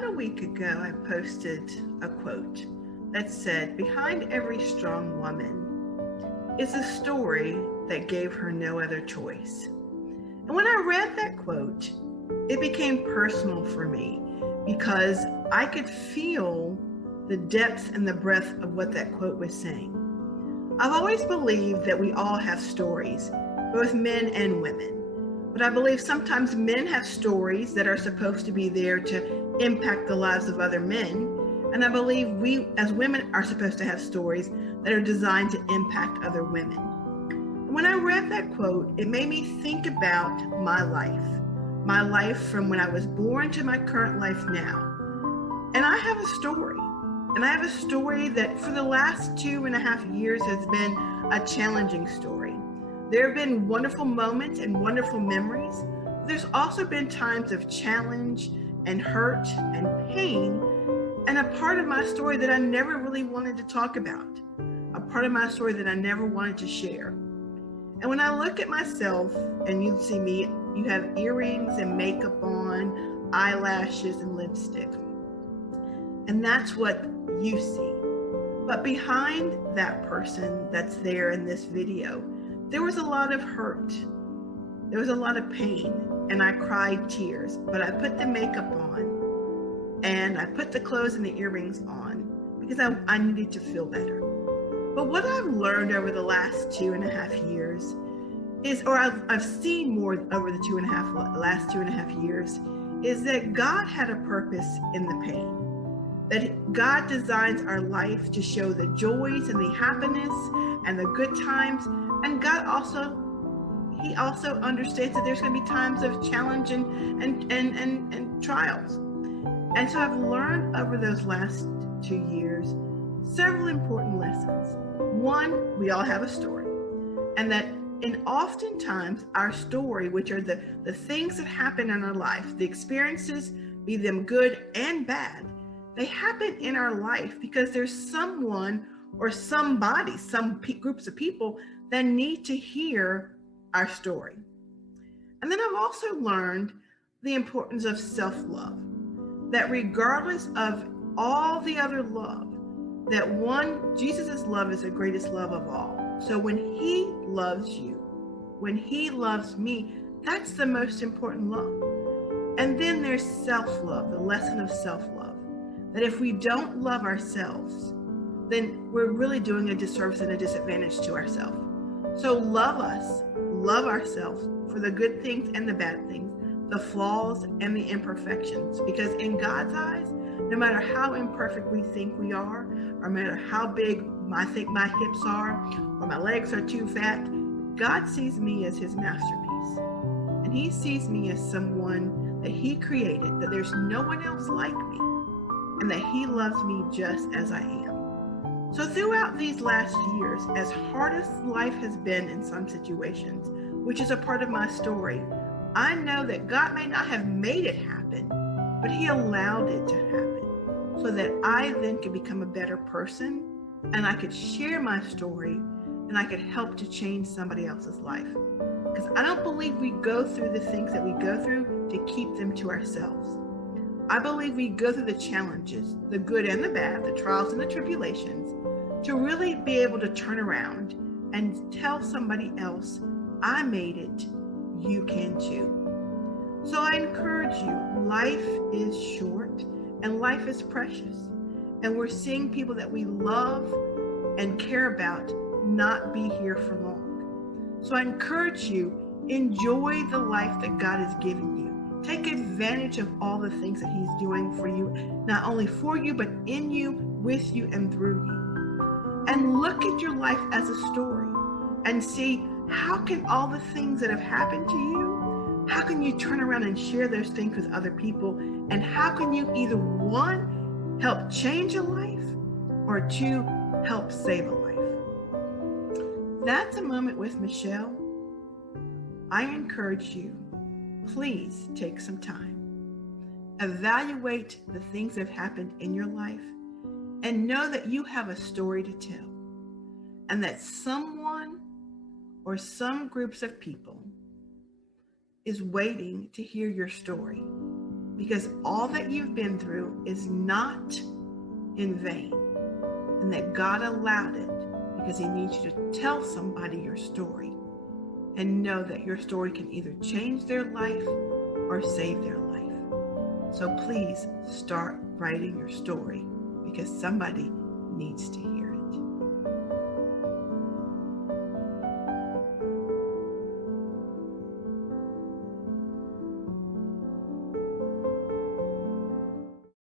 About a week ago, I posted a quote that said, "Behind every strong woman is a story that gave her no other choice." And when I read that quote, it became personal for me because I could feel the depth and the breadth of what that quote was saying. I've always believed that we all have stories, both men and women. But I believe sometimes men have stories that are supposed to be there to impact the lives of other men. And I believe we as women are supposed to have stories that are designed to impact other women. And when I read that quote, it made me think about my life from when I was born to my current life now. And I have a story. And I have a story that for the last 2.5 years has been a challenging story. There have been wonderful moments and wonderful memories. There's also been times of challenge and hurt and pain, and a part of my story that I never really wanted to talk about, a part of my story that I never wanted to share. And when I look at myself, and you see me, you have earrings and makeup on, eyelashes and lipstick. And that's what you see. But behind that person that's there in this video, there was a lot of hurt. There was a lot of pain, and I cried tears, but I put the makeup on and I put the clothes and the earrings on because I needed to feel better. But what I've learned over the last 2.5 years is, or I've seen more over the last 2.5 years, is that God had a purpose in the pain. That God designs our life to show the joys and the happiness and the good times. And God He also understands that there's going to be times of challenge and trials. And so I've learned over those last 2 years several important lessons. One, we all have a story. And that oftentimes our story, which are the things that happen in our life, the experiences, be them good and bad, they happen in our life because there's someone or somebody, some groups of people that need to hear our story. And then I've also learned the importance of self-love, that regardless of all the other love, that Jesus' love is the greatest love of all. So when he loves you, when he loves me, that's the most important love. And then there's self-love, the lesson of self-love, that if we don't love ourselves, then we're really doing a disservice and a disadvantage to ourselves. So love us, love ourselves for the good things and the bad things, the flaws and the imperfections. Because in God's eyes, no matter how imperfect we think we are, or no matter how big I think my hips are, or my legs are too fat, God sees me as his masterpiece. And he sees me as someone that he created, that there's no one else like me, and that he loves me just as I am. So throughout these last years, as hard as life has been in some situations, which is a part of my story, I know that God may not have made it happen, but he allowed it to happen so that I then could become a better person, and I could share my story, and I could help to change somebody else's life. Because I don't believe we go through the things that we go through to keep them to ourselves. I believe we go through the challenges, the good and the bad, the trials and the tribulations, to really be able to turn around and tell somebody else, I made it, you can too. So I encourage you, life is short and life is precious. And we're seeing people that we love and care about not be here for long. So I encourage you, enjoy the life that God has given you. Take advantage of all the things that he's doing for you, not only for you, but in you, with you, and through you. And look at your life as a story and see, how can all the things that have happened to you, how can you turn around and share those things with other people? And how can you either, one, help change a life, or two, help save a life? That's a moment with Michelle. I encourage you, please take some time. Evaluate the things that have happened in your life and know that you have a story to tell, and that someone or some groups of people is waiting to hear your story. because all that you've been through is not in vain, and that God allowed it because he needs you to tell somebody your story and know that your story can either change their life or save their life. So please start writing your story because somebody needs to hear it.